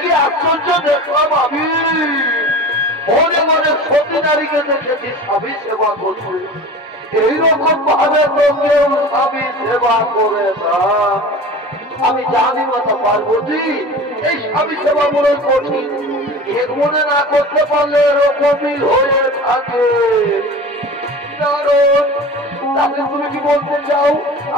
কি আশ্চর্য দেখলাম আমি, মনে মনে সতী নারীকে দেখেছি স্বামী সেবা করছে, এইরকম ভাবে তো কেউ স্বামী সেবা করে না। আমি জানি মাতা পার্বতী এই স্বামী সেবা মনে কঠিন, এর মনে না করতে পারলে এরকমই হয়ে থাকে। তাহলে তুমি কি বলতে চাও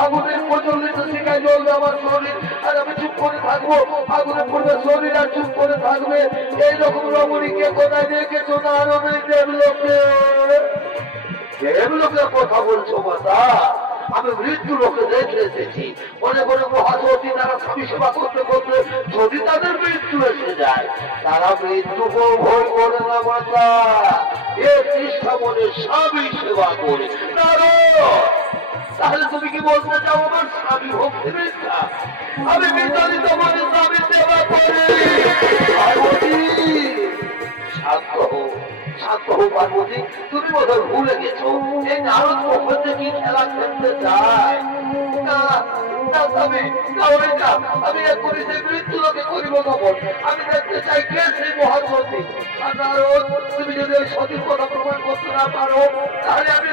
আগুনের প্রচলিত শিখায় জ্বলবে আমার শরীর আর আমি চুপ করে থাকবো, আগুনে পড়বে শরীর আর চুপ করে থাকবে? এইরকম রমণীকে কোথায় দেখেছো? না আরো দেবলোকে, দেবলোকের কথা বলছো মাতা? আমি মৃত্যু লোকে দেখে এসেছি, মনে করে মহাসতী তারা স্বামী সেবা করতে করতে যদি তাদের মৃত্যু এসে যায়, তারা মৃত্যু ভয় করে না মাতা, এ নিষ্ঠা মনে স্বামী সেবা করে। তাহলে তুমি কি বলতে চাও আমার স্বামী ভক্তি মিথ্যা? আমি বিতাড়িত মনে স্বামী সেবা করি। পার্বতী শান্ত হো, শান্ত হো পার্বতী, তুমি বোধহয় ভুলে গেছো এই নারদ পক্ষে কি খেলা খেলতে চায়। আমি এক্ষুনি সেই মৃত্যু লোকে করিব তখন আমি দেখতে চাই কে সেই মহাসতী। তুমি যদি ওই সতীর কথা প্রমাণ করতে না পারো তাহলে আমি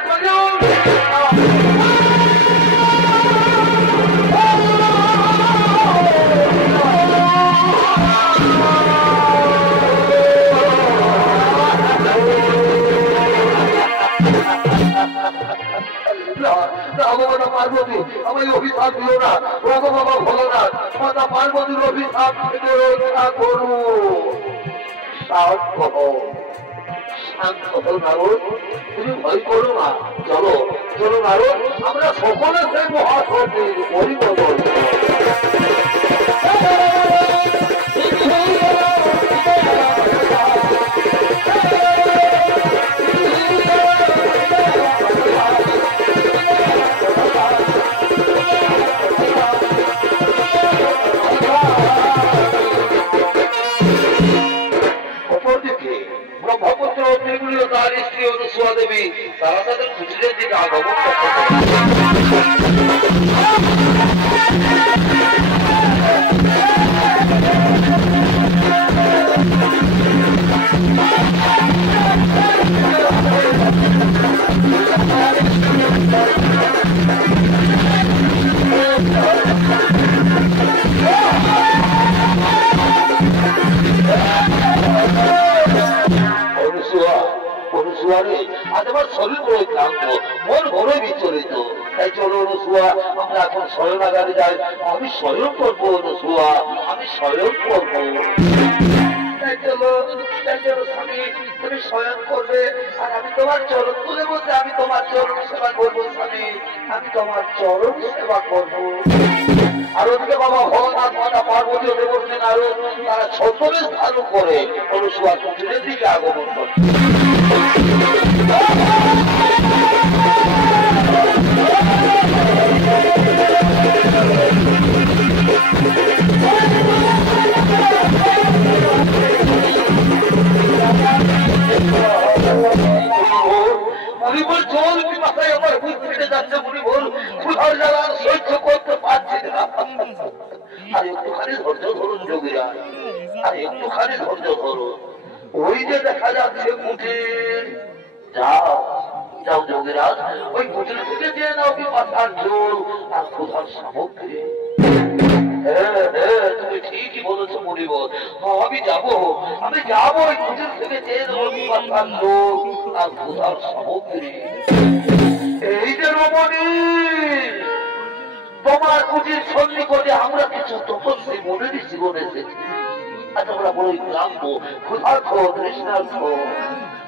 পার্বতী আমায় অভিশাপ দিও না, ওগো বাবা ভোলানাথ, মাতা পার্বতীর অভিশাপ থেকে রক্ষা করো। শান্ত হও, শান্ত হও নারদ, তুমি ভয় করো না। চলো চলো নারদ, আমরা সকলে সেই মহাসতীর পরিবর্তন। তার স্ত্রী অনুসুয়া দেবী তারা তাদের কুটিরের দিকে আগমন আজ আমার শরীর বড় ক্লান্ত, মন বড় বিচলিত, তাই চলো অনুসুয়া আমরা এখন শয়নাগারে যাই। আমি শয়ন করবো অনুসুয়া, আমি শয়ন করবো। তাই চলো স্বামী, তুমি শয়ন করবে আর আমি তোমার চরণ তুলে বলতে আমি তোমার চরণ সেবা করবো স্বামী, আমি তোমার চরণ সেবা করবো। আর ওদিকে বাবা ভোলানাথ মাতা পার্বতী দেবর্ষী নারদ তারা ছদ্মবেশ ধারণ করে অনুসুয়া কুটিরের দিকে আগমন করে। জল পিপাসায় আমার বুক ফেটে যাচ্ছে, মুনিবর ক্ষুধার জ্বালা সহ্য করতে পারছি না। আর একটুখানি ধৈর্য ধরুন যোগীরা, আর একটুখানি ধৈর্য ধরুন। ওই যে দেখা যাচ্ছে কুটির, যাও যাও যোগীরাজ, ওই কুটির থেকে দিয়ে নাও পিপাসার জল আর ক্ষুধার সামগ্রী। তুমি ঠিকই বলেছো মুনিবর, আমি যাবো ওই কুটির থেকে চেয়ে নেবো পিপাসার জল আর ক্ষুধার সামগ্রী। এই যে রমণী, তোমার কুটির সন্নিকটে আমরা কিছু তপস্বী মনেরই জীবন এসেছি। আজ আমরা বড়ই ক্লান্ত, ক্ষুধার্ত, তৃষ্ণার্ত,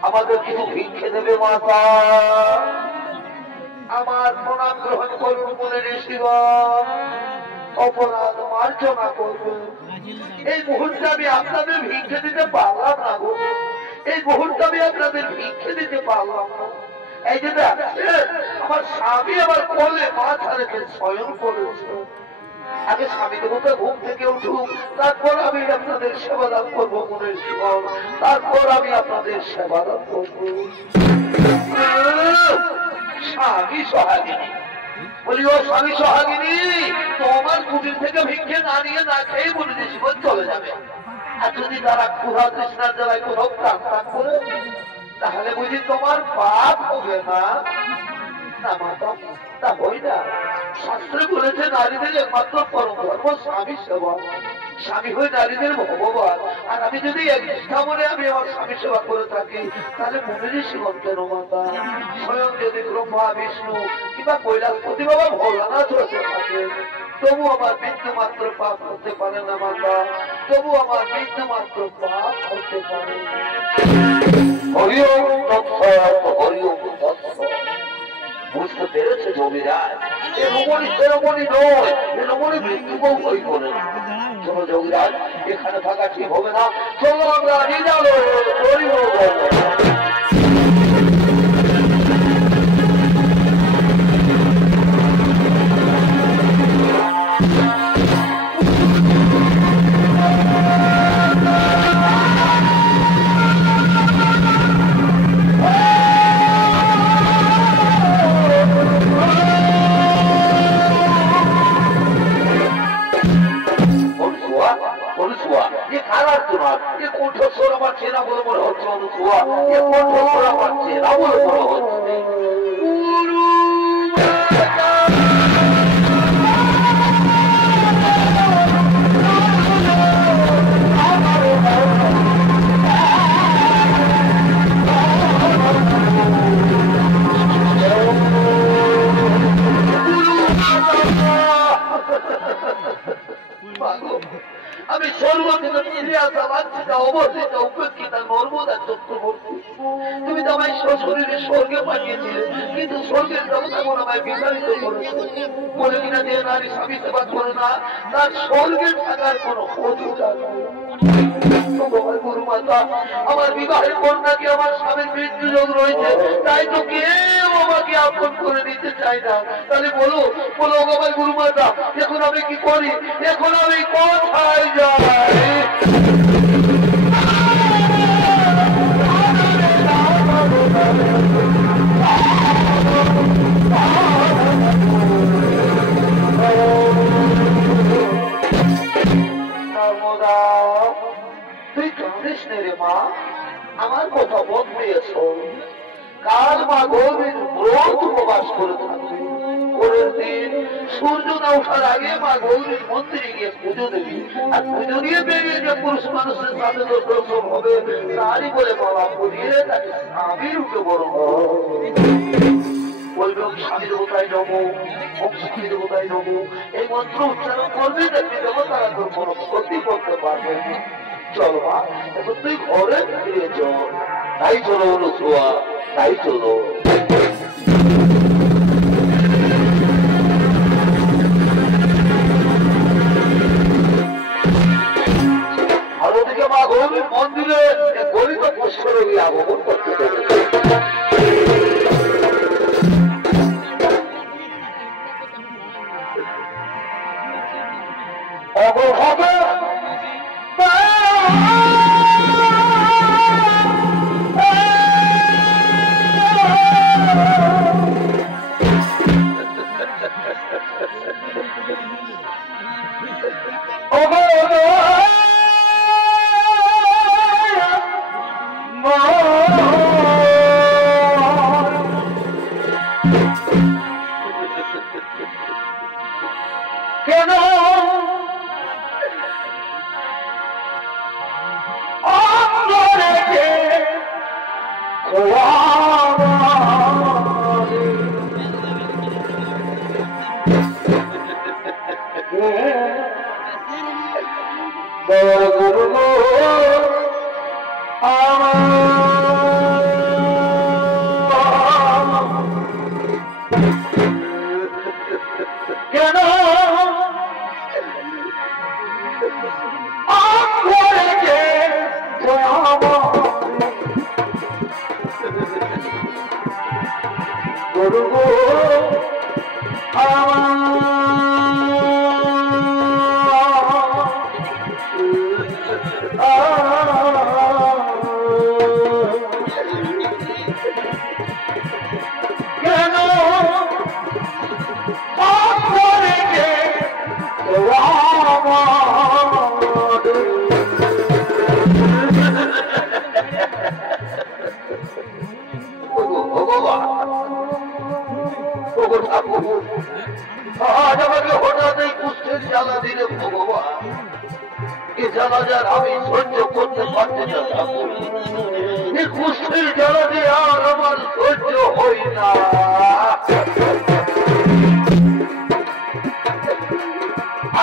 আমাদের কিছু ভিক্ষে দেবে মাতা? আমার প্রণাম গ্রহণ করুন মনের ঋষিগণ, অপরাধ মার্জনা করবেন। এই মুহূর্তে আমি আপনাদের ভিক্ষে দিতে পারলাম না গো, এই মুহূর্তে আমি আপনাদের ভিক্ষে দিতে পারলাম না। এই যে আমার স্বামী আমার কোলে মাথা রেখে শয়ন করেছে, আগে স্বামী দেবতা ঘুম থেকে উঠুক, তারপর আমি আপনাদের সেবা দান করবো মনের জীবন, তারপর আমি আপনাদের সেবা দান করবো। স্বামী সহায়িনী বলি ও স্বামী সোহাগিনী, তোমার কুটির থেকে ভিক্ষে না নিয়ে না খেয়ে বলে যে জীবন চলে যাবে। আর যদি তারা ক্ষুধা তৃষ্ণার জ্বালায় কোথাও প্রাণ ত্যাগ করে, তাহলে বুঝি তোমার পাপ হবে না? না মাতা, তা হই না। শাস্ত্রে বলেছে নারীদের একমাত্র পরম ধর্ম স্বামী সেবা। স্বামী হয়ে নারীদের ভগবান। আর আমি যদি এক নিষ্ঠা মনে আমি আমার স্বামী সেবা করে থাকি, তাহলে মনেরই শিবন কেন মাতা? স্বয়ং যদি ব্রহ্মা বিষ্ণু কিংবা কৈলাসপতি বাবা ভোলানাথ রয়েছে থাকে, তবু আমার বিন্দু মাত্র পাপ করতে পারে না মাতা। তবু আমার বিন্দু মাত্র পাপ করতে পারে। হরিওম তৎসৎ, হরিওম তৎসৎ। বুঝতে পেরেছে যোগীরাজ, এ রমণী সে রমণী নয়, এ রমণী মৃত্যুকেও ভয় করে না। চলো যোগীরাজ, এখানে থাকা ঠিক হবে না, চলো আমরা নিজালো করিব। কণ্ঠস্বর আমার চেনা বলে মনে হচ্ছে অনুসুয়া, এ কণ্ঠস্বর আমার চেনা বলে মনে হচ্ছে। আমি সর্বদিন ফিরে আসা বাঞ্ছিতা অবস্থিত উপেক্ষিতা নর্মদা চক্রবর্তী, তুমি তো আমায় সশরীরে স্বর্গে পাঠিয়েছিলে, কিন্তু স্বর্গের দেবতাগণ আমায় বিতাড়িত করেছে। বলে কিনা যে নারী স্বামী সেবা করে না, তার স্বর্গে থাকার কোন অধিকার নেই। গুরু মাতা, আমার বিবাহের কন্যাকে আমার স্বামীর মৃত্যু যোগ রয়েছে, তাই তো কেউ আমাকে আপন করে নিতে চায় না। তাহলে বলো বলো আমার গুরু মাতা, এখন আমি কি করি? এখন আমি কোথায় যাই? তুই কাঁদিস রে মা, আমার কথা মন দিয়েছ। কাল মা গৌরীর ব্রত উপবাস করে থাকবে। পরের দিন সূর্য না ওঠার আগে মা গৌরীর মন্দিরে গিয়ে পুজো দেবী, আর পুজো দিয়ে বেরিয়ে যে পুরুষ মানুষের সাথে দর্শন হবে, তারই বলে বাবা পড়িয়ে তাকে স্বামী রূপে বড় বলবে ওম স্বামী দেবতায় নমো, ওম স্বামী দেবতায় নমো। এই মন্ত্র উচ্চারণ করবে, দেখবি দেবতারা তোর কোনো ক্ষতি করতে পারবে না। চলো মা, এখন তুই ঘরে ফিরে চল। তাই চলো অনুসুয়া, তাই চলো। আর ওদিকে মা গৌরীর মন্দিরে গলিত পুষ্করী আগমন করতে দেবে। ঠাকুর আজ আমাকে হঠাৎ এই কুষ্ঠের জ্বালা দিলে ভগবান, এ জ্বালা যার আমি সহ্য করতে পারছি না ঠাকুর। এই কুষ্ঠের জ্বালা দিয়ে আর আমার সহ্য হই না।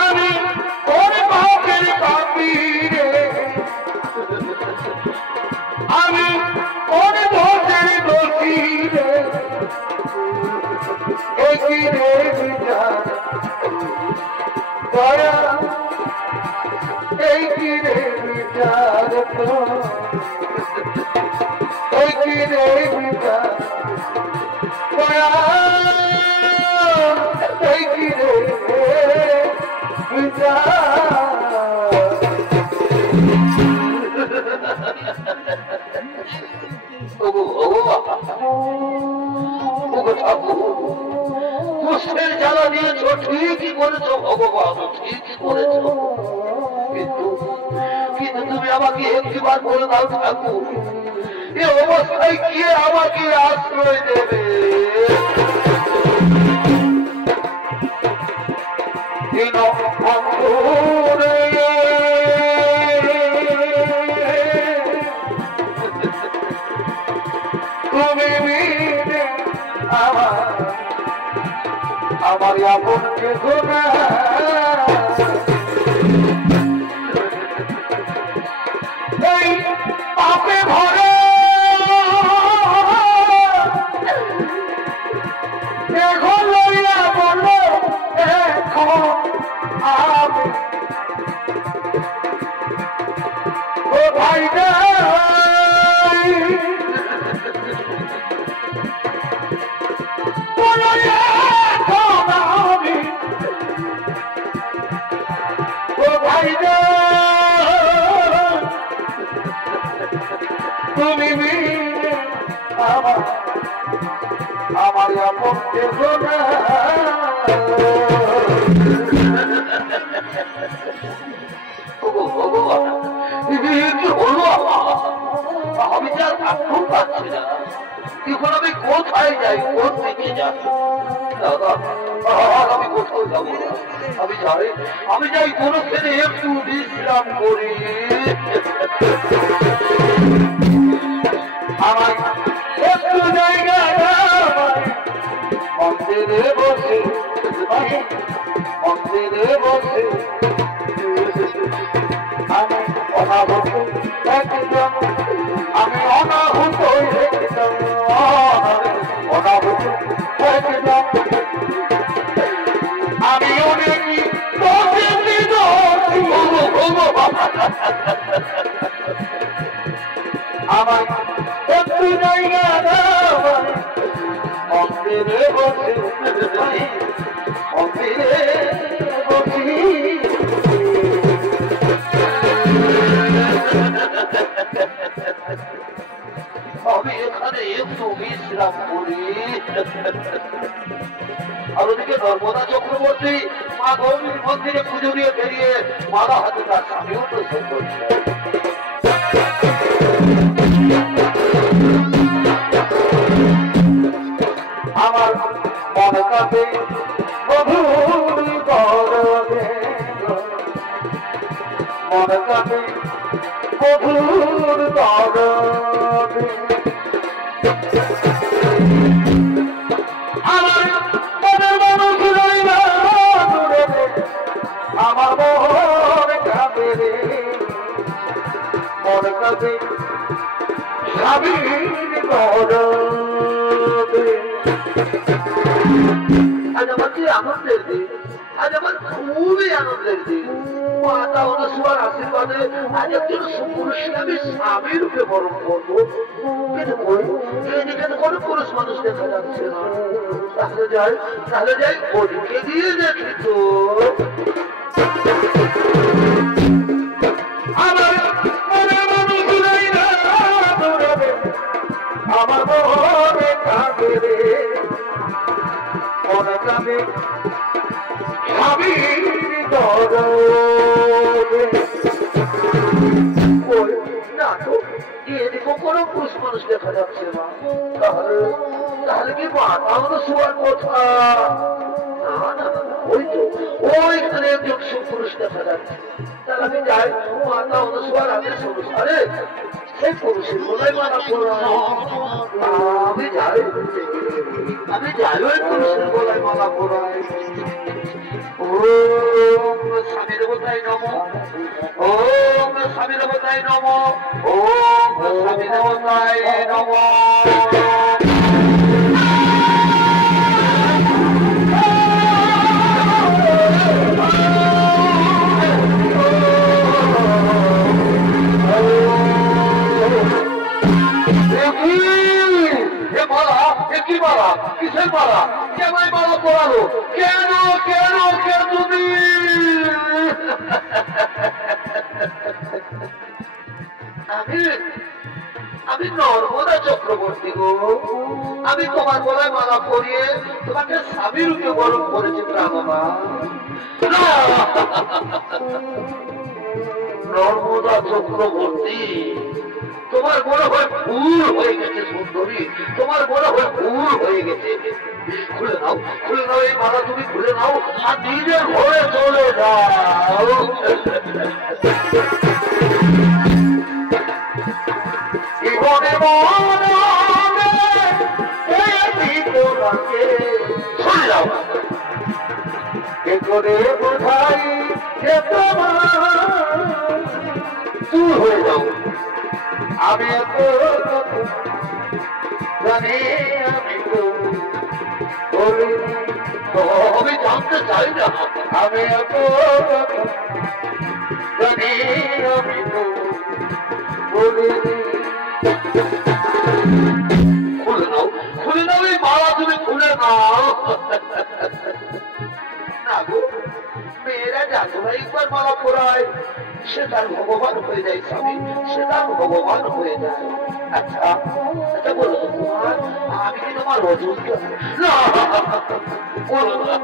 আমি কোন পাপের পাপী রে, আমি কোন দোষের দোষী রে, একই রে বিচার দয়া, একই রে বিচার, একই রে বিচার দয়া, একই রে কুষ্ঠের জ্বালা দিয়েছ, ঠিকই করেছো ভগবান, ঠিকই করেছো। কিন্তু তুমি আমাকে একটিবার বলে দাও ঠাকুর, এ অবস্থায় কে আমাকে আশ্রয় দেবে? আমার আপন কে গোনা এই পাপে ভরে এখন লইয়া বলো এখন আমি ও ভাই তুমি আমার আপন কে গোনা। ভগবান কি হলো আমি যা থাকতেও পাচ্ছি না, এখন আমি কোথায় যাই, কোন দিকে যাই? দাদা আমি কোথাও যাবো না, আমি যাই কোনো ছেলে একটু বিশ্রাম করি। আমার একটু জায়গা মন্দিরে বসে, মন্দিরে বসে আমি অনাহুত একদম, আমি অনাহুত একদম, অনাহুত একদম, আমি অনেক আমার একটু জায়গা মন্দিরে বসে, মন্দিরে বসি আমি এখানে একটু বিশ্রাম করি। আর ওদিকে নর্মদা চক্রবর্তী মা গৌরীর মন্দিরে পুজো দিয়ে বেরিয়ে মারা হাতে তার স্বামী উদ্দেশ্য করছে। আমার মনে কাছে মধুর দরদে, মনে কাছে মধুর দরদে, আমার মনের মানুষ রইলা দূরে, আমার মন কাঁদে রে, মনে কাছে স্বামীর দরদে। আজ আমার কি আনন্দের দিন, আজ আমার খুবই আনন্দের দিন। মাতা অনুসুয়ার আশীর্বাদে আজ একজন সুপুরুষকে আমি স্বামী রূপে বরণ করবো। কিন্তু এইদিকে তো কোনো পুরুষ মানুষ দেখা যাচ্ছে না। তাহলে যাই ওদিকে দিয়ে দেখি তো। আমার মনে মানুষ নাই না দৌড়াবে, আমার মনে কাঁদে রে, মনে কাঁদে স্বামীর দরদে। না তো এদিকে কোনো পুরুষ মানুষ দেখা যাচ্ছে না। তাহলে কি মাতা হলো শোয়ার কথা? ওই তো ওইখানে একজন সুপুরুষ দেখা যাচ্ছে। তাহলে আমি যাই মাতা হলো শোয়ার আগে অনুসারে সেই পুরুষের বলে মানা পড়ায়। আমি যাই ওই পুরুষের বলায় মালা পড়ায়। ওম স্বামী দেবতায় নমঃ, ওম স্বামী দেবতায় নমঃ, ওম স্বামী দেবতায় নমঃ। কিসের মালা? কেন মালা পড়ালো? কেন কেন কেন তুমি? আমি নর্মদা চক্রবর্তী গো। আমি তোমার গলায় মালা পরিয়ে তোমাকে স্বামী রূপে বরণ করেছি প্রাণমা। নর্মদা চক্রবর্তী, তোমার মনে হয় ভুল হয়ে গেছে সুন্দরী, তোমার মনে হয় ভুল হয়ে গেছে। খুলে নাও, খুলে নাও এই মালা, তুমি খুলে নাও আর নিজের ঘরে চলে যাও। জীবনে চলে যাও। কে করে বোঝাই যে তোমার দূর হয়ে যাও। আমি জানি আমি তো আমি জানতে চাই না। আমি জানি আমি তো বলিনি। খুলে নাও, খুলে নাও এই মালা, তুমি খুলে নাও। না গো, মেয়েরা যাকে একবার মালা পরায় সে তার ভগবান হয়ে যায় স্বামী, সে তার ভগবান হয়ে যায়। আচ্ছা আচ্ছা বলো তো তোমার, আমি কি তোমার অযোগ্য? না বলো না,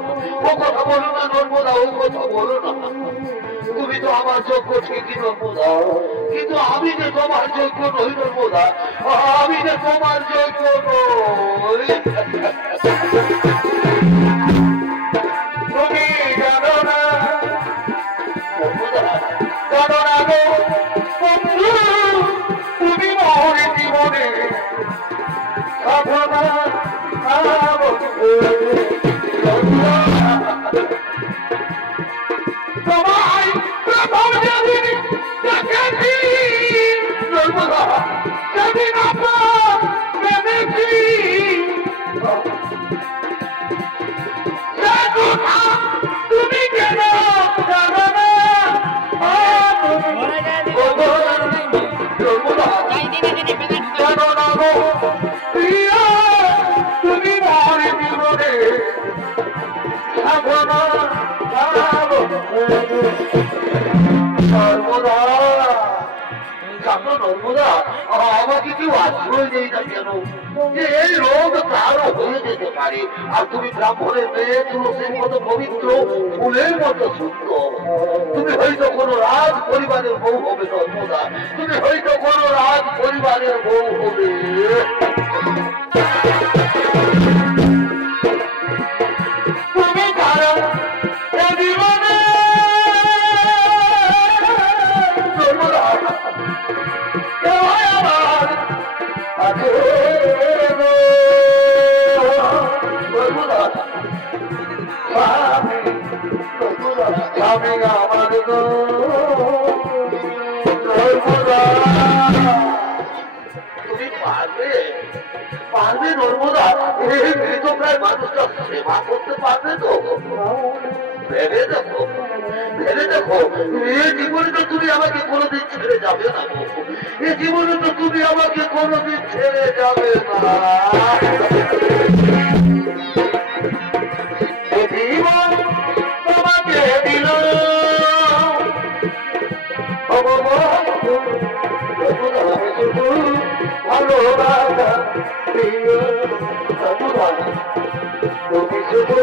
ও কথা বলো না নর্মদা, ও কথা বলো না। তুমি তো আমার যোগ্য ঠিকই নর্মদা, কিন্তু আমি যে তোমার যোগ্য নই নর্মদা, আমি যে তোমার যোগ্য নই। তুমি জানো না জানো না গো বন্ধু, তুমি মোর জীবনে সাধনা তোমায় প্রথম যেদিন দেখেছি নর্মদা, সেদিন আপনার ভেবেছি তুমি কেন জানো না। তুমি মোর জীবনে সাধনা নর্মদা, জানো নর্মদা, আমাকে কেউ আশ্রয় নেই না কেন? যে এই রোগ তারও হয়ে যেতে পারে। আর তুমি ব্রাহ্মণের মেয়ে, তুলসীর মতো পবিত্র, ফুলের মতো সুন্দর। তুমি হয়তো কোন রাজ পরিবারের বউ হবে নর্মদা, তুমি হয়তো কোন রাজ পরিবারের বউ হবে। তুমি কারো জীবনে নর্মদা আমার আছে স্বামী আমার গো নর্মদা। তুমি পারবে পারবে নর্মদা এই মৃতপ্রায় মানুষটা সেবা করতে পারবে তো? ভেবে দেখো, ভেবে দেখো, এই জীবনে তো তুমি আমাকে কোনোদিন ছেড়ে যাবে না, এই জীবনে তো তুমি আমাকে কোনোদিন ছেড়ে যাবে না। জীবন তোমাকে দিল ভালোবাসা, তুমি শুধু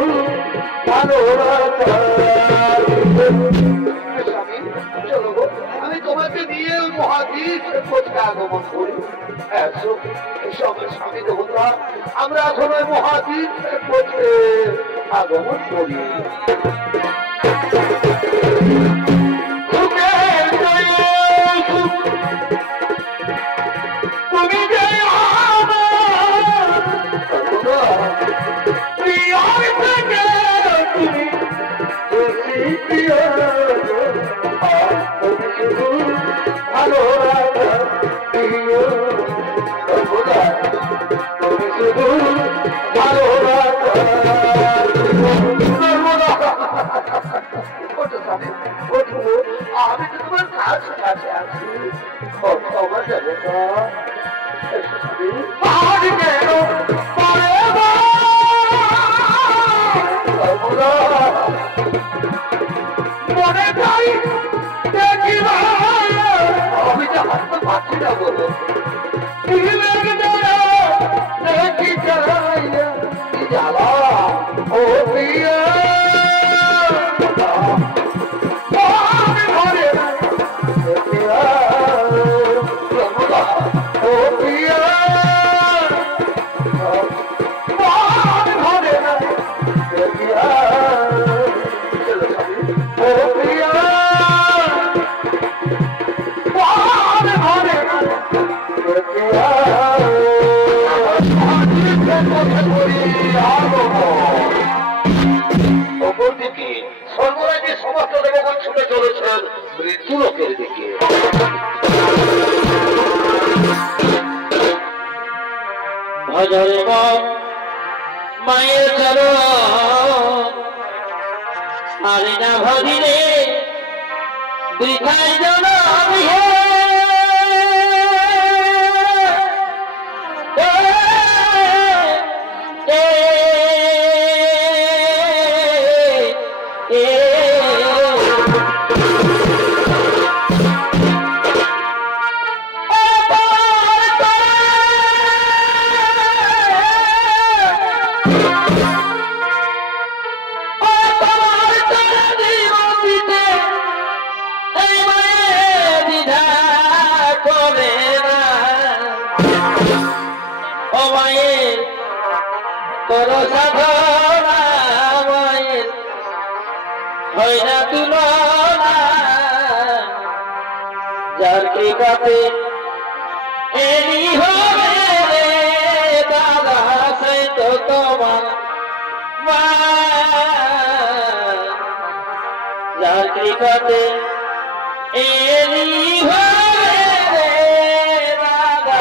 ভালোবাসা। আমি তোমাকে নিয়ে মহাদীপ পথে আগমন করি। এসব স্বামী দেবতা, আমরা এখন ওই মহাদীপ পথে আগমন করি। আমি তো তোমার কাছে কাছে আছি, আমার যাবে মনে চাই আমি তো হাসতে পারছি না বলো দেখি জ্বালা ও প্রিয়া অপরদিকে সর্বরাজ্যের সমস্ত দেবগণ ছুটে চলেছেন মৃত্যু লোকের দিকে। ভজরে মায়ের চরণ আরে না ভজিলে বৃথায় জনম হে যার কৃপাতে এলি হবে রে দাদা সেই তো তোমার মা, যার কৃপাতে এলি হবে রে দাদা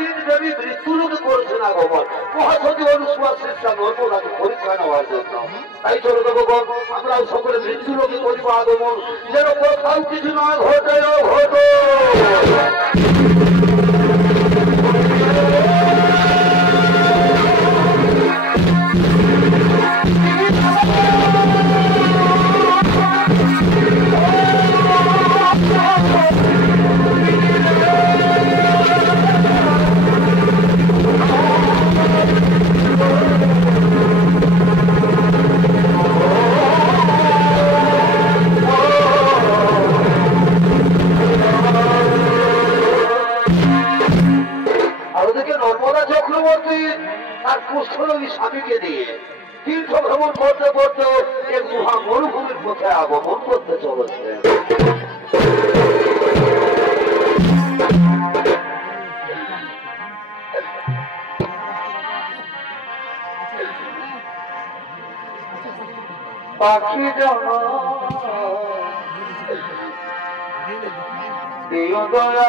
দিন দেবী মৃত্যুলোকে করেছেন আগমন মহাসতী অনুসুয়া চেষ্টা করবো তাকে পরীক্ষা নেওয়ার জন্য। তাই চলো ভগবান আমরাও সকলে মৃত্যুলোকে করিব আগমন, যেন কোথাও কিছু না ঘটে ঘটে। আর কুষ্ঠরোগী স্বামীকে দিয়ে তীর্থ ভ্রমণ করতে করতে এক মহা মরুভূমির পথে আগমন করতে চলেছে। পাখি জমা দিও দয়া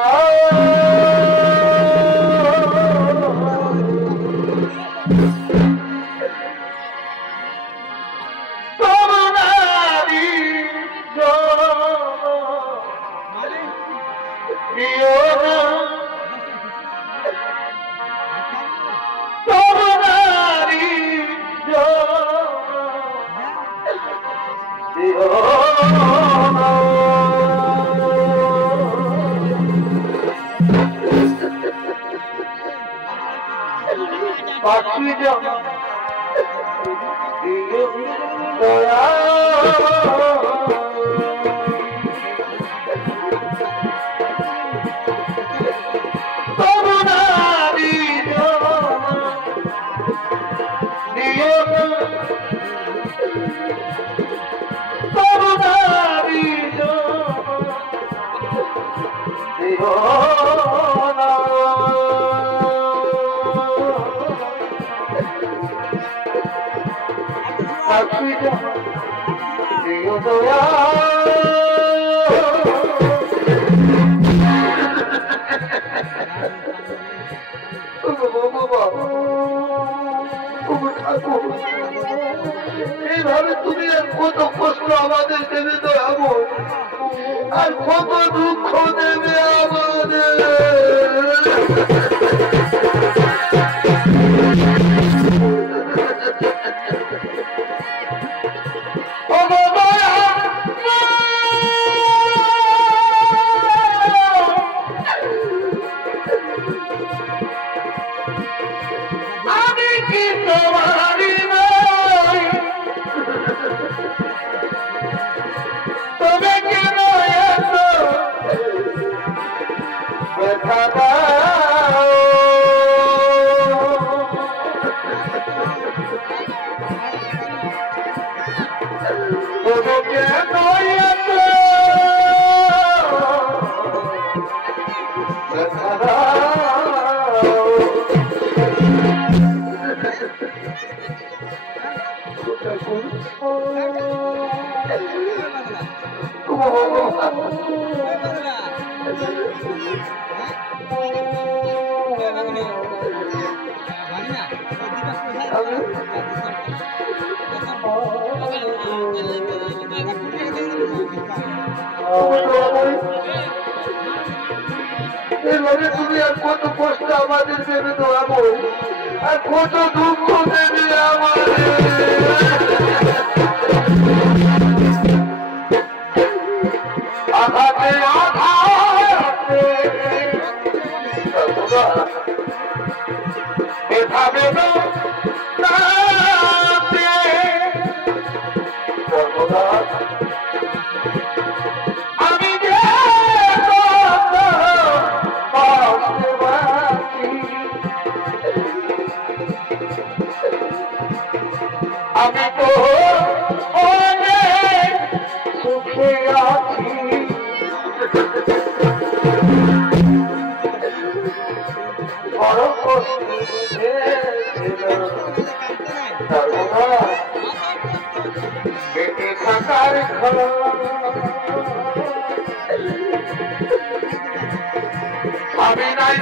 পাখি জমা দিও দয়া এইভাবে তুমি আর কত কষ্ট আমাদের দেবে তো এমন, আর কত দুঃখ দেবে আমাদের। এইভাবে তুমি আর কত কষ্ট আমাদের দেবে তো এমন, আর কত দুঃখ দেবে আমাদের। আঘাতে আঘাতে ব্যথা বেদনাতে আমি যে আমি তো অনেক সুখে আছি, বড় কষ্টে বেঁচে থাকার আমি নাই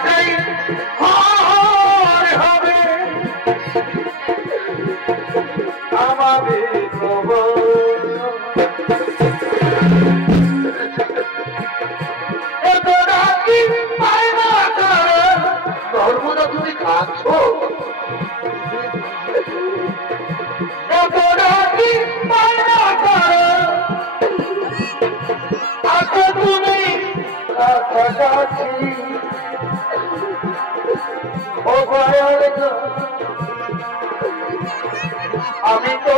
তুমি কাঁদছো? তুমি কাছাকাছি আমি তো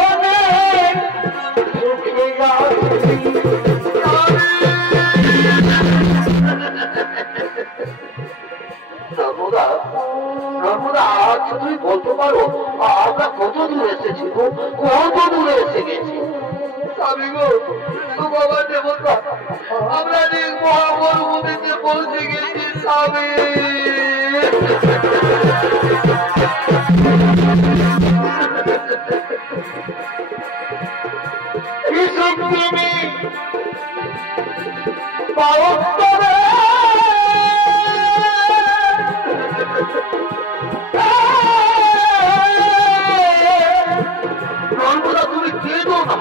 অনেক সুখে আছি। তুমি বলতে পারো আমরা কত দূরে এসেছি, কত দূরে এসে গেছি? আমি গো বাবা দেবতা, আমরা মহামরুভূমিতে পৌঁছে গেছি স্বামী। তুমি তুমি কেঁদো না,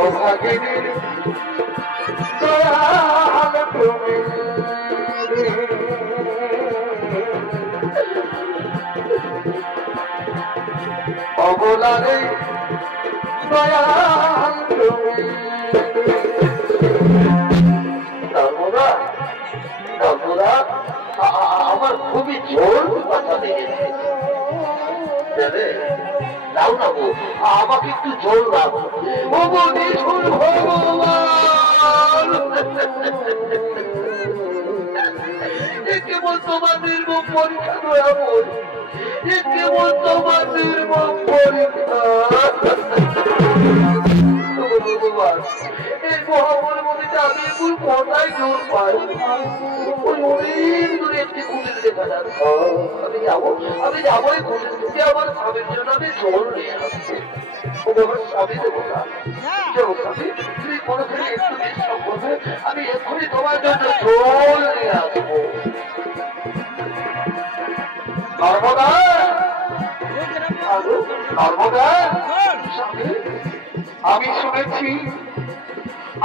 অভাগিনী দয়াল তুমি অবলারে দয়াল তুমি। আমার খুবই জোর কথা লেগেছে, দাও না গো আমাকে একটু জোর দাও। ও গো নিষ্ঠুর ভগবান, কেবল তোমার নির্মম পরীক্ষা দয়াময়, কেবল তোমার নির্মম পরীক্ষা। ভগবান এই মহামরুভূমিতে আমি এখন কোথায় জোর পাই? ওই অনেক দূরে একটি কুটির দেখা যাচ্ছে। আমি যাবোই কুটির থেকে আমার স্বামীর জন্য আমি জল নিয়ে আসবো। স্বামী দেবো না, স্বামী তুমি কোনোখানে একটু বিশ্রাম করবে, আমি এক্ষুনি তোমার জন্য জল নিয়ে আসবো। নর্মদা, নর্মদা, স্বামী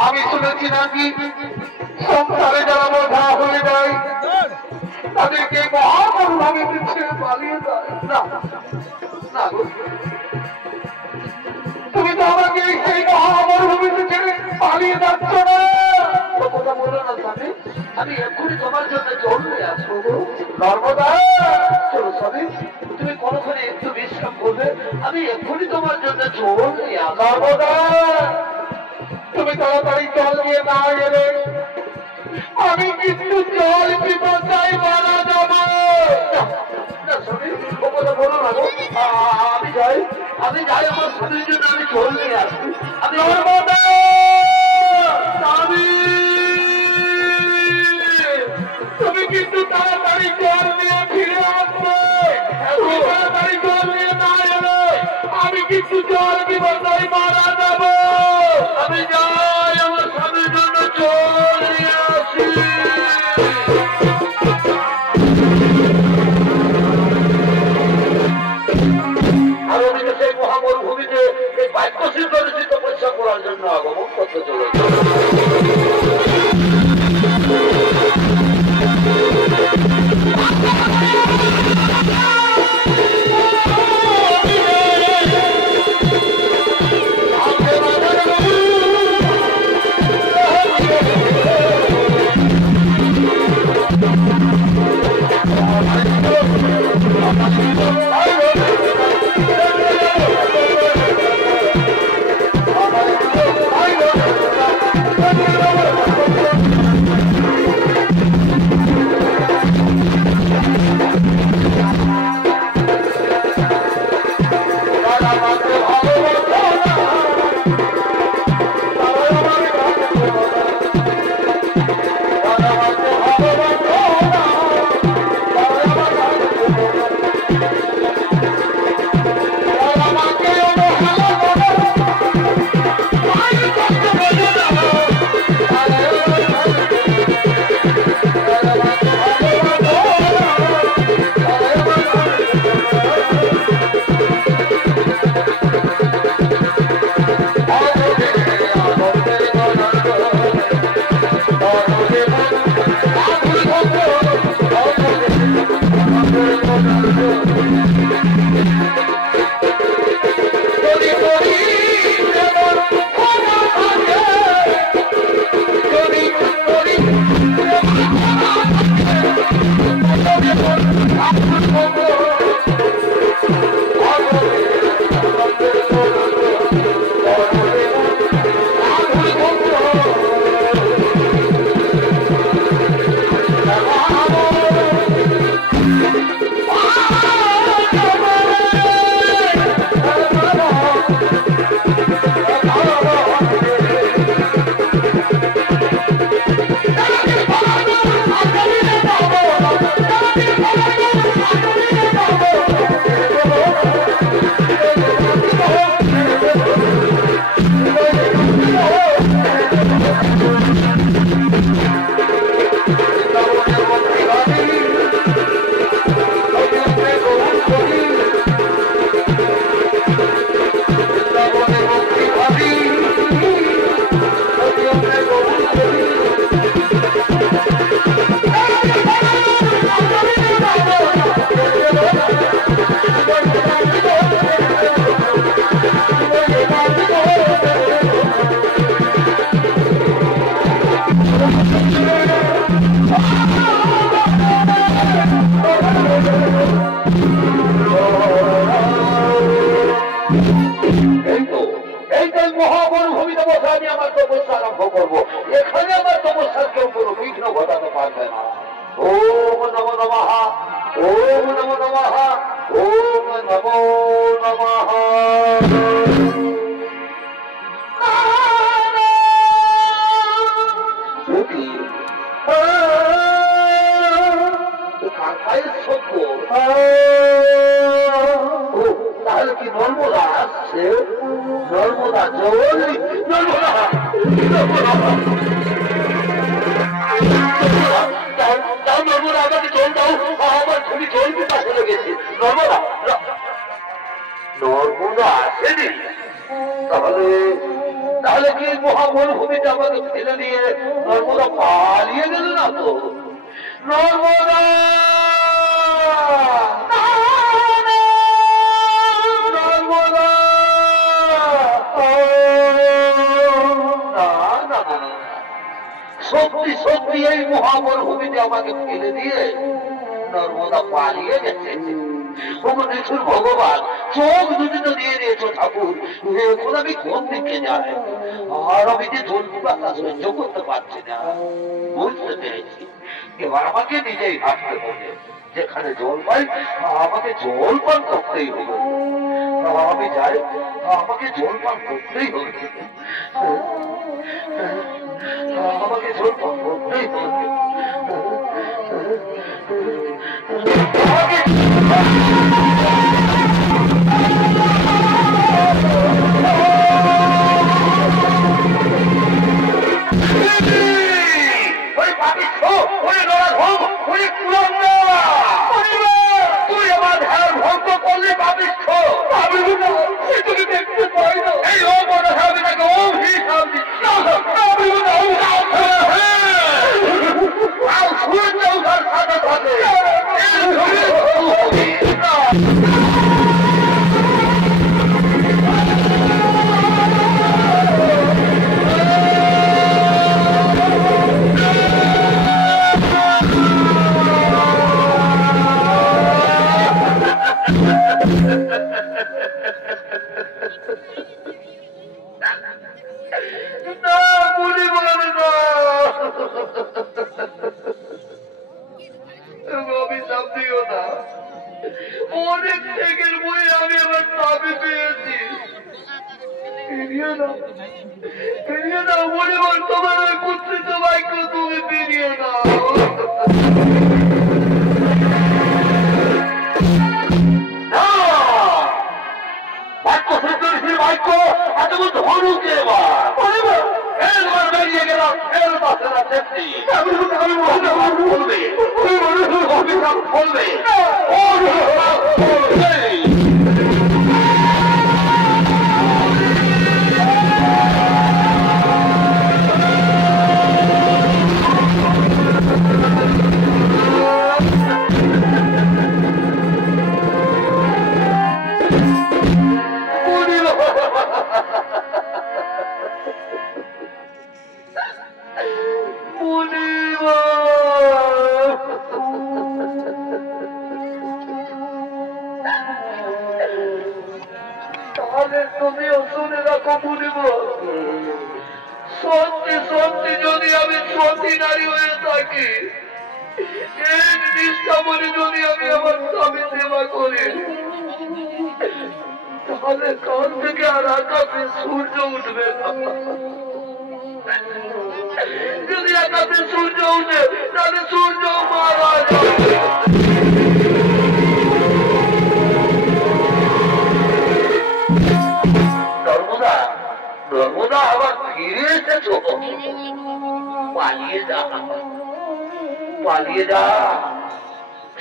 আমি শুনেছি নাকি সংসারে যারা বোঝা হয়ে যায় তাদেরকে মহামরুভূমিতে ছেড়ে পালিয়ে যায়। না না, তুমি তো আমাকে সেই মহামরুভূমিতে ছেড়ে পালিয়ে যাচ্ছ না। কথা বলো না স্বামী, আমি এক্ষুনি তোমার জন্য জল নিয়ে আসবো। নর্মদা, চলো স্বামী তুমি কোনোখানে একটু বিশ্রাম করবে, আমি এক্ষুনি তোমার জন্য জল নিয়ে আসবো। নর্মদা, তুমি তাড়াতাড়ি জল নিয়ে না এলে আমি কিন্তু জল পিপাসায় মারা যাব। আমি যাই আমার স্বামীর জন্য আমি জল নিয়ে আসবো। আমি তুমি কিন্তু তাড়াতাড়ি জল নিয়ে ফিরে আসবে। তাড়াতাড়ি জল নিয়ে না এলে আমি কিন্তু জল পিপাসায় মারা যাব। আমি যাই আমার স্বামীর জন্য জল নিয়ে আসি। আর ওদিকে সেই মহামরুভূমিতে এই বাক্যশীল দরিদ্র পরীক্ষা করার জন্য আগমন করতে চলেছে। I'm মহামরুভূমিতে বসে আমি আমার তপস্যা আরম্ভ করবো। এখানে আমার তপস্যার কেউ কোনো বিঘ্ন ঘটাতে পারবে না। ওম নমো নমঃ, ওম নমো নমঃ, ওম নমো নমঃ। তাহলে কি নর্মদা আসছে? নর্মদা জল, নর্মদা নর্মদা আমাকে জল দাও, আমার খুবই জল পিপাসা লেগেছে। নর্মদা, নর্মদা আসেনি? তাহলে তাহলে কি মহামরুভূমিতে আমাকে ফেলে দিয়ে নর্মদা পালিয়ে গেল না তো? নর্মদা, নর্মদা, সত্যি সত্যি এই মহামরুভূমিতে আমাকে ফেলে দিয়ে নর্মদা পালিয়ে গেছে। নিঠুর ভগবান, চোখ দুটি তো দিয়ে দিয়েছো ঠাকুর, এখন আমি কোন দিকে যাই? আর আমি যে জল পিপাসা সহ্য করতে পারছি না। বুঝতে পেরেছি, এবার আমাকে নিজেই ভাবতে হবে, যেখানে জল পাই আমাকে জল পান করতেই হবে। আমি যাই, আমাকে জল পান করতেই হবে, আমাকে জল পান করতেই হবে।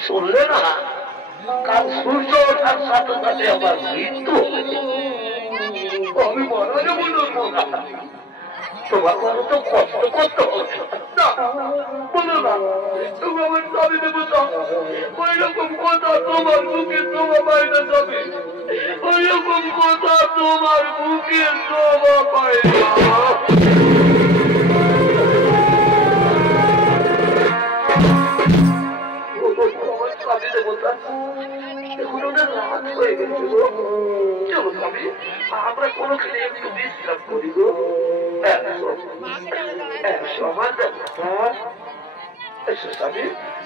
শুনলে না, কাল সূর্য ওঠার সাথে সাথে আমার মৃত্যু হয়েছে। আমি মারা যাবো নর্মদা। তোমার বড় তো কষ্ট করতে হবে না, বলো না তুমি আমার স্বামী দেবতা। ওই রকম কথা তোমার মুখে তোমার বাইরে যাবে, ওই রকম কথা তোমার মুখে তোমার বাইরে। আমরা কোনোখানে একটু বিশ্রাম সমাজ স্বামী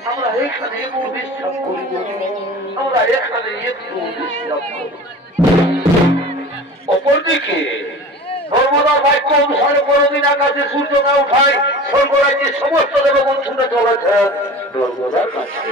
আমরা এখানে একটু বিশ্রাম করিব আমরা এখানে একটু বিশ্রাম করিব অপরদিকে নর্মদা বাক্য অনুসারে কোনদিন আকাশে সূর্য না উঠায় স্বর্গরাজ্যের সমস্ত দেবগণ শুনে চলেছেন নর্মদার কাছে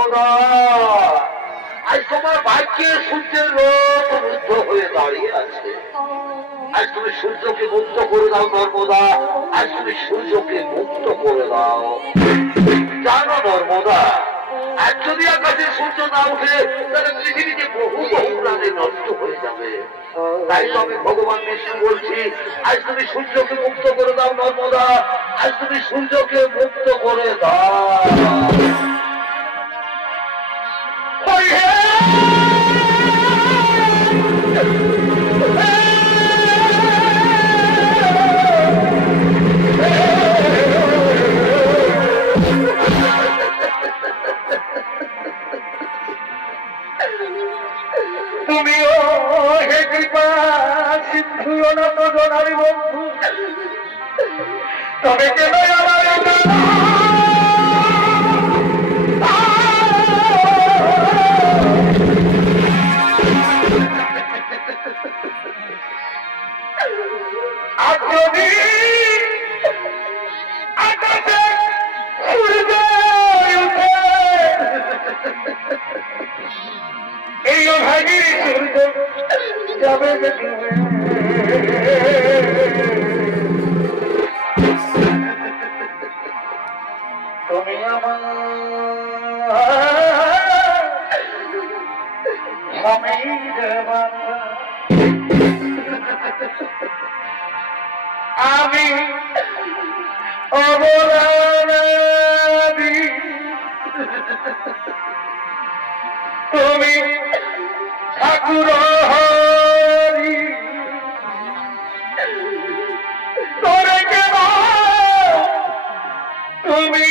নর্মদা, আজ তোমার ভাগ্যে সূর্যের লোক রুদ্ধ হয়ে দাঁড়িয়ে আছে। আজ তুমি সূর্যকে মুক্ত করে দাও নর্মদা, আজ তুমি সূর্যকে মুক্ত করে দাও। জানো নর্মদা, আজ যদি আকাশে সূর্য না উঠে তাহলে পৃথিবীতে বহু বহু প্রাণী নষ্ট হয়ে যাবে। তাই তো আমি ভগবান বিষ্ণু বলছি, আজ তুমি সূর্যকে মুক্ত করে দাও নর্মদা, আজ তুমি সূর্যকে মুক্ত করে দাও। তুমিও হে কৃপা সিন্ধু অনাথ জনারি বন্ধু, তবে কেন আমার আগ্রহী আকাশে সূর্য উঠে এই ভাগির সূর্য যাবে তুমি আমার আমি অবরাবি, তুমি ঠাকুর হরি, তোরে কেন তুমি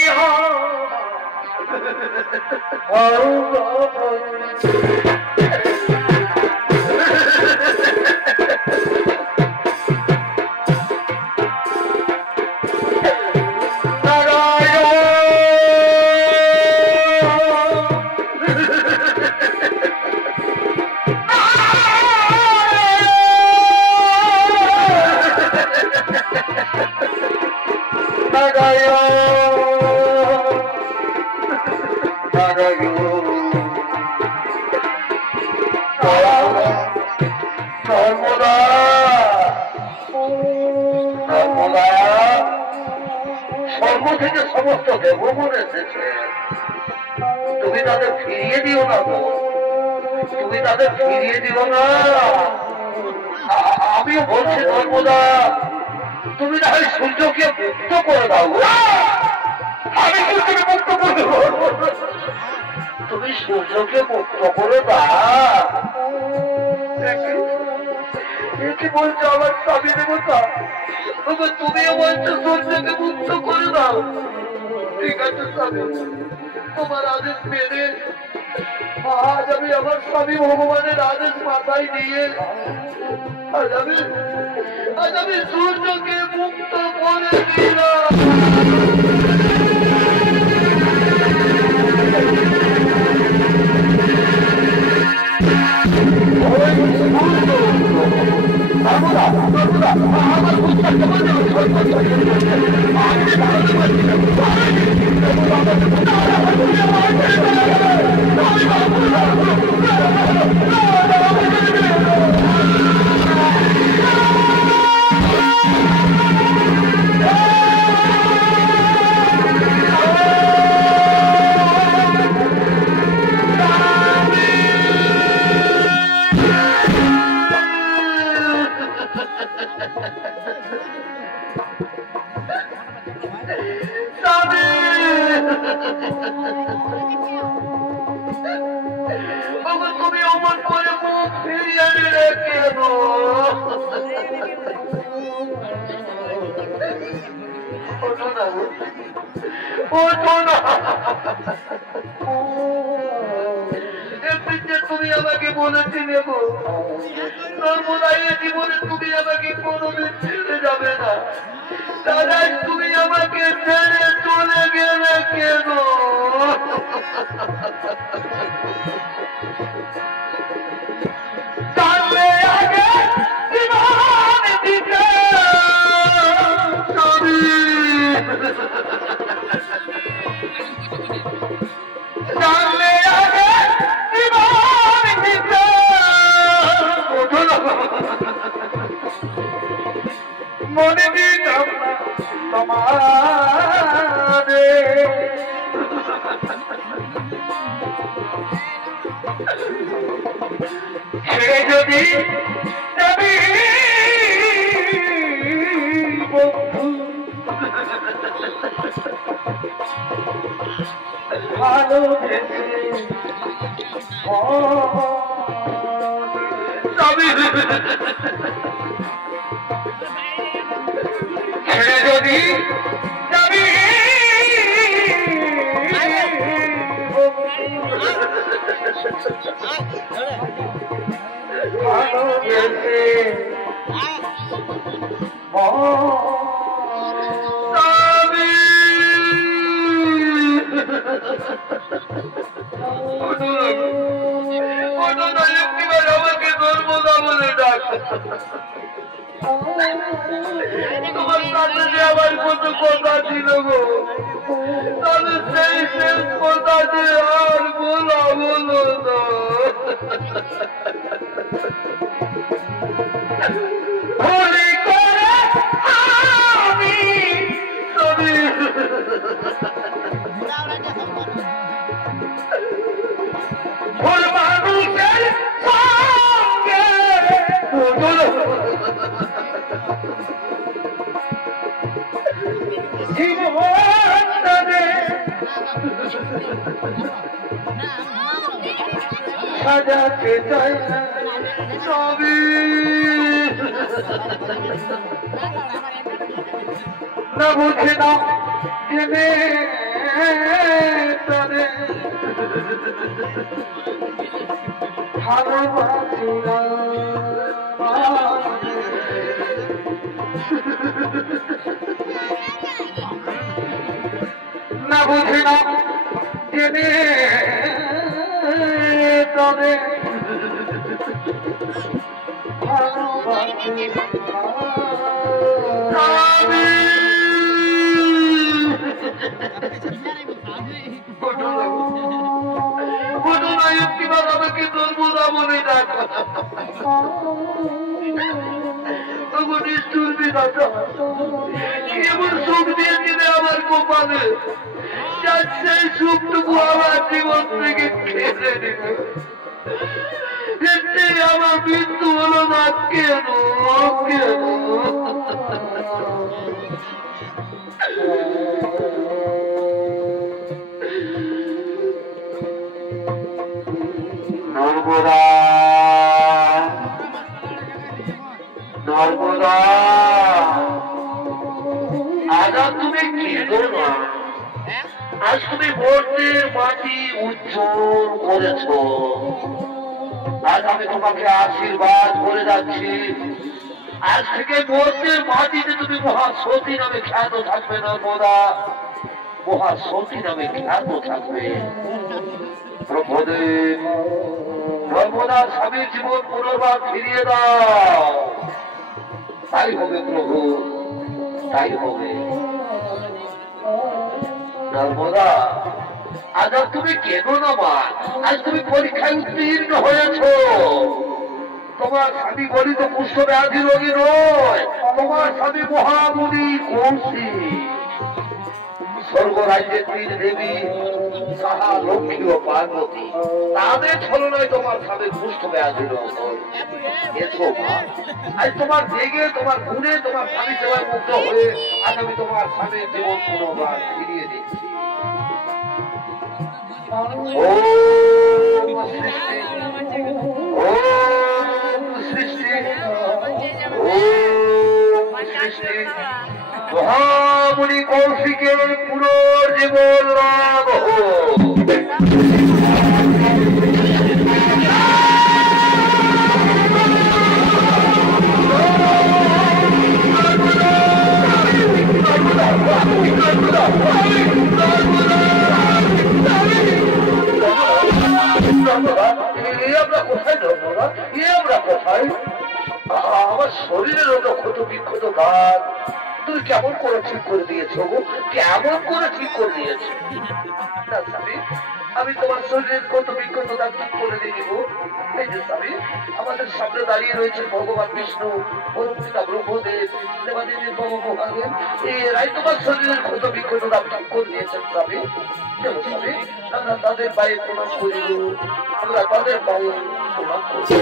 স্বর্গ থেকে সমস্ত দেবগণ এসেছে, তুমি তাদের ফিরিয়ে দিও না গো, তুমি তাদের ফিরিয়ে দিও না। আমিও বলছি নর্মদা, তুমি না হয় সূর্যকে মুক্ত করে দাও। আমি সূর্যকে মুক্ত করে দেবো, তুমি সূর্যকে মুক্ত করে দাও। কি বলছো আমার স্বামী দেবতা, তুমিও বলছো সূর্যকে মুক্ত করে দাও। ঠিক আছে স্বামী, তোমার আদেশ মেনে আজ আমি আমার স্বামী ভগবানের আদেশ মাথায় নিয়ে আজ আমি সূর্যকে মুক্ত করে দিলাম। তুমি অমন করে মুখ ফিরিয়ে নিলে কেন? ওঠো না, ওঠো না। এমনিতে তুমি আমাকে বলেছিলে গো নর্মদায় জীবনে তুমি আমাকে কোনোদিন ছেড়ে যাবে না, দাদা তুমি আমাকে ছেড়ে চলে গেলে কেন? জানলে যদি যাবি বন্ধু ভালোবেসে ছেড়ে যদি যাবি ভালোবেসে আমাকে ধর্মদা বলে ডাক তোমার সাথে যে আমার কত কথা ছিল গো তাহলে সেই শেষ কথা যে আর বলো বলো না ভুলি করে আমি তুমি ভুল মানুষের সঙ্গে জীবনে সাজাতে চাই না সবই না বুঝে না জেনে তরে ভালোবাসি না বুঝে না জেনে তরে ভালোবাসি আমাকে ধর্মদা বলে ডাক কেমন সুখ দিয়েছিলে আমার কপালে যার সেই সুখটুকু আমার জীবন থেকে খেলে নিল আমার মৃত্যু হলো না কেন কেন নর্মদা নর্মদা আজ আর তুমি কেঁদো না আজ তুমি মর্তের মাটি উজ্জ্বল করেছ আজ আমি তোমাকে আশীর্বাদ করে যাচ্ছি আজ থেকে মর্তের মাটিতে তুমি মহাসতী নামে খ্যাত থাকবে নর্মদা মহাসতী নামে খ্যাত থাকবে প্রভুদেব নর্মদা স্বামীর জীবন পুনর্বার ফিরিয়ে দাও তাই হবে প্রভু তাই হবে নর্মদা আজ আর তুমি কেনো না মা আজ তুমি পরীক্ষায় উত্তীর্ণ হয়েছ তোমার স্বামী গলিত পুষ্প ব্যাধি রোগী নয় তোমার স্বামী মহামুনি কৌশিক স্বর্গরাজ্যের তীর দেবী সাহা লক্ষ্মী ও পার্বতী তাদের ছলনায় তোমার স্বামী পুষ্প ব্যাধি রোগ এসো মা আজ তোমার জেগে তোমার গুণে তোমার স্বামী সেবায় মুগ্ধ হয়ে আজ আমি তোমার স্বামীর জীবন পুনর্বার ফিরিয়ে দিচ্ছি মহামুনি কৌশিকের পুনর্জীবন লাভ আমরা কোথায় ধর্মরা আমরা কোথায় আমার শরীরের ওটা ক্ষত বিক্ষত গান তুমি কেমন করে ঠিক করে দিয়েছো গো কেমন করে ঠিক করে দিয়েছো আমি তোমার শরীরের কত বিক্ষততা ঠিক করে দিয়ে দিব। এই যে স্বামী, আমাদের সামনে দাঁড়িয়ে রয়েছে ভগবান বিষ্ণু, পরমপিতা ব্রহ্মদেব, দেবাদেবী ভগবানের, এরাই তোমার শরীরের কত বিক্ষততা ঠিক করে দিয়েছেন স্বামী। চলো স্বামী, আমরা তাদের পায়ে প্রণাম করিব, আমরা তাদের পায়ে প্রণাম করি।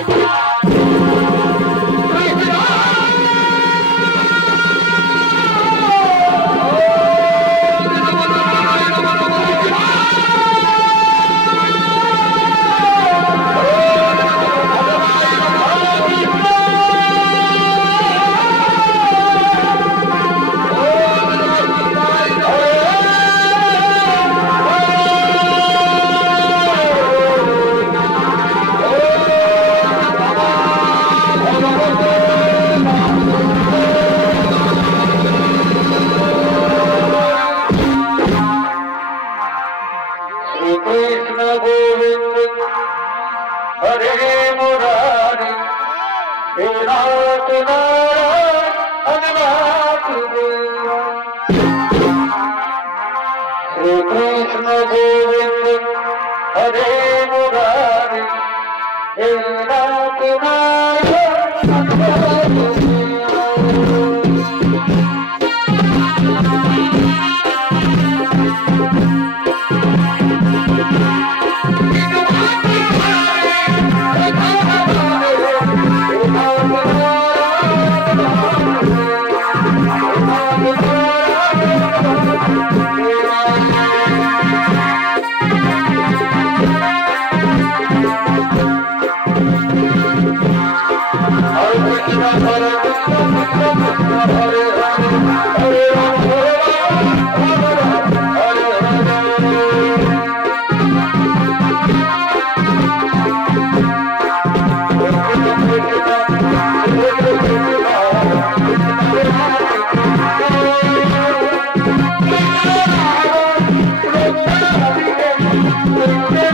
Hare